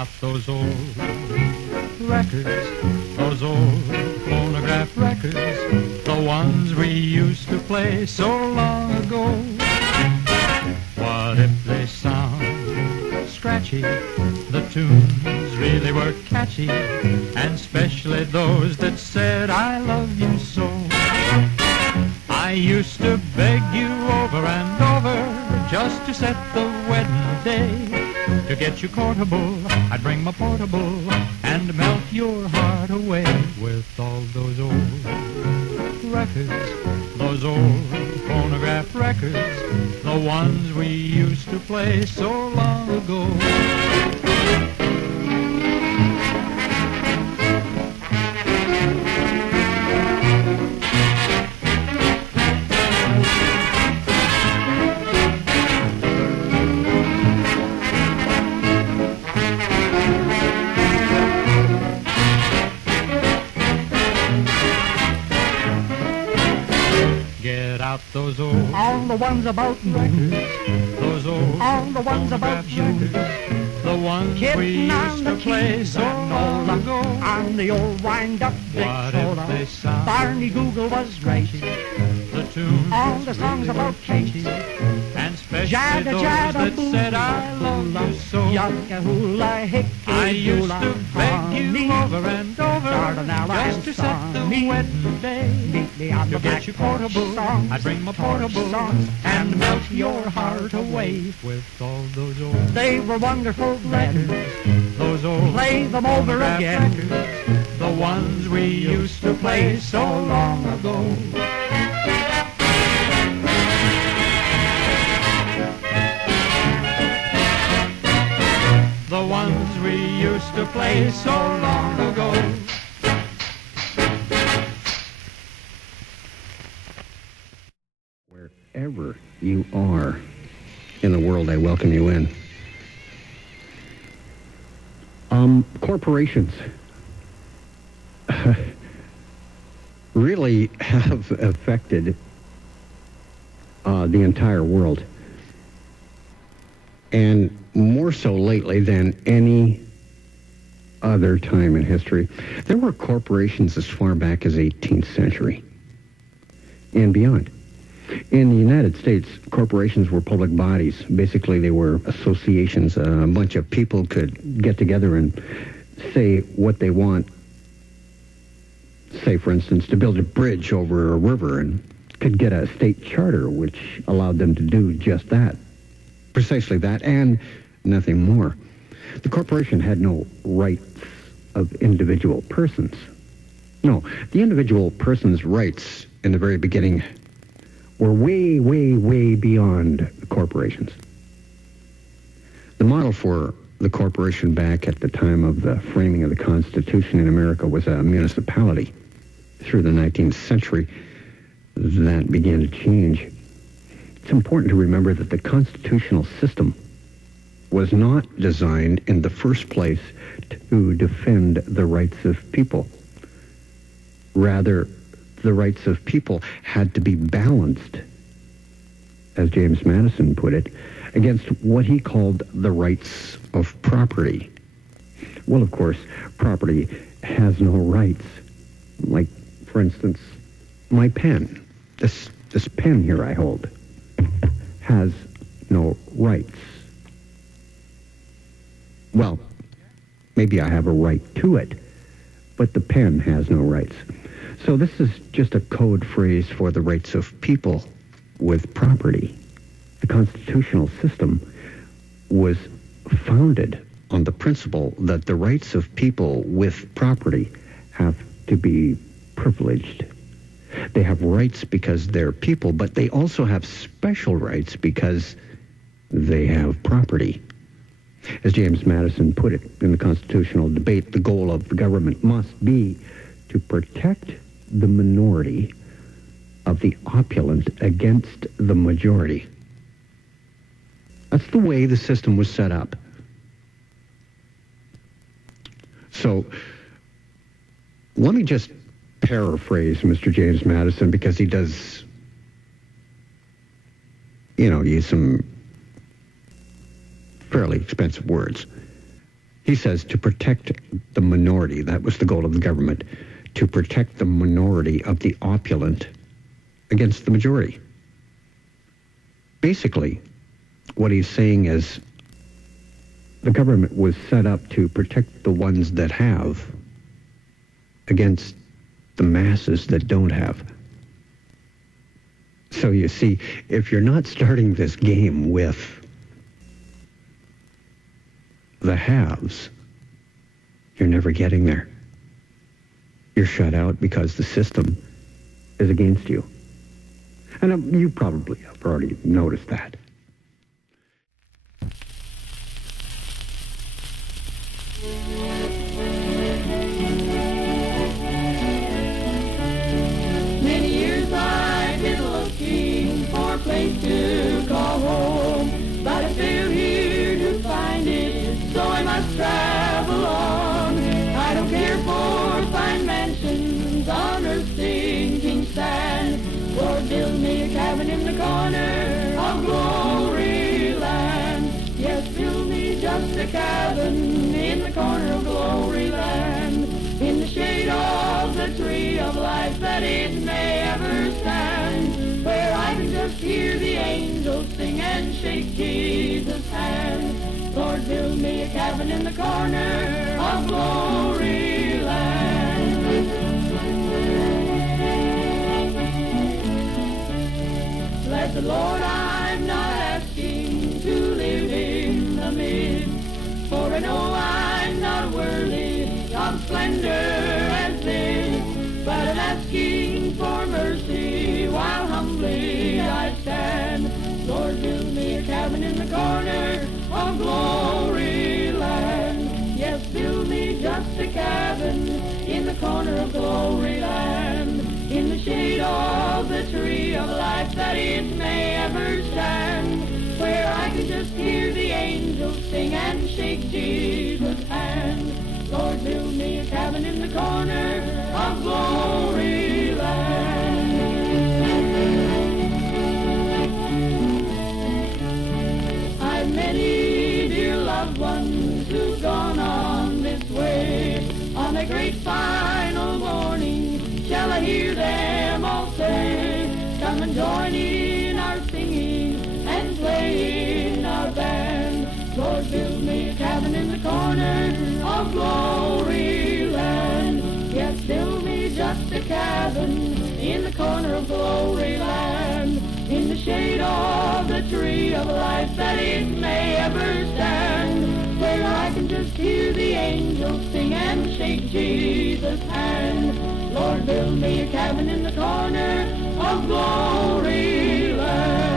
out those old records, those old phonograph records, the ones we used to play so long ago. What if they sound scratchy? The tunes really were catchy, and especially those that said I love you so. I used to beg you over and over just to set the wedding day. To get you courtable, I'd bring my portable and melt your heart away with all those old records, those old phonograph records, the ones we used to play so long ago. Out those old all the ones about records, those old all the ones about you, the ones we used to play so long ago. On the old wind-up big soda, Barney Google was right. The tunes all the songs about Kate, and especially those that said I love you so. I used to beg you over and over just to set the wedding day. To get you portable, I'd bring my portable and melt your heart away with all those old. They were wonderful letters, those old. Play them over again, records, the ones we used to play so long ago. The ones we used to play so long ago. Wherever you are in the world, I welcome you in. Corporations really have affected the entire world, and more so lately than any other time in history. There were corporations as far back as 18th century and beyond. In the United States, corporations were public bodies. Basically, they were associations. A bunch of people could get together and say what they want. Say, for instance, to build a bridge over a river, and could get a state charter which allowed them to do just that. Precisely that, and nothing more. The corporation had no rights of individual persons. No, the individual person's rights in the very beginning were way, way, way beyond corporations. The model for the corporation back at the time of the framing of the Constitution in America was a municipality. Through the 19th century, that began to change. It's important to remember that the constitutional system was not designed in the first place to defend the rights of people. Rather, the rights of people had to be balanced, as James Madison put it, against what he called the rights of property. Well, of course, property has no rights. Like, for instance, my pen. This pen here I hold has no rights. Well, maybe I have a right to it, but the pen has no rights. So this is just a code phrase for the rights of people with property. The constitutional system was founded on the principle that the rights of people with property have to be privileged. They have rights because they're people, but they also have special rights because they have property. As James Madison put it in the constitutional debate, the goal of the government must be to protect the minority of the opulent against the majority. That's the way the system was set up. So, let me just paraphrase Mr. James Madison, because he does, use some fairly expensive words. He says to protect the minority, that was the goal of the government, to protect the minority of the opulent against the majority. Basically, what he's saying is the government was set up to protect the ones that have against the masses that don't have. So you see, if you're not starting this game with the haves, you're never getting there. You're shut out because the system is against you. And you probably have already noticed that. Many years I've been looking for a place to call home, but I failed here to find it, so I must travel on. I don't care for fine mansions on earth's sinking sand, or build me a cabin in the corner of glory land. Yes, build me just a cabin in the corner of glory land, in the shade of the tree of life that it may ever stand, where I can just hear the angels sing and shake Jesus' hand. Lord, build me a cabin in the corner of glory land. Bless the Lord, I'm not asking to live in the midst, for I know I'm not worthy of splendor as this, but I'm asking for mercy while humbly I stand. Lord, build me a cabin in the corner of glory land. Yes, build me just a cabin in the corner of glory land, in the shade of the tree of life that it may ever stand, where I can just hear the angels sing and shake Jesus' hand. Lord, build me a cabin in the corner of glory land. I've many dear loved ones who've gone on this way. On a great final morning, shall I hear them all say, come and join in our singing and playing our band. Lord, build me a cabin in the corner of glory land. Yes, build me just a cabin in the corner of glory land, in the shade of the tree of life that it may ever stand, where I can just hear the angels sing and shake Jesus' hand. Lord, build me a cabin in the corner of glory land.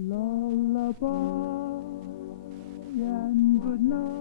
Lullaby and good night.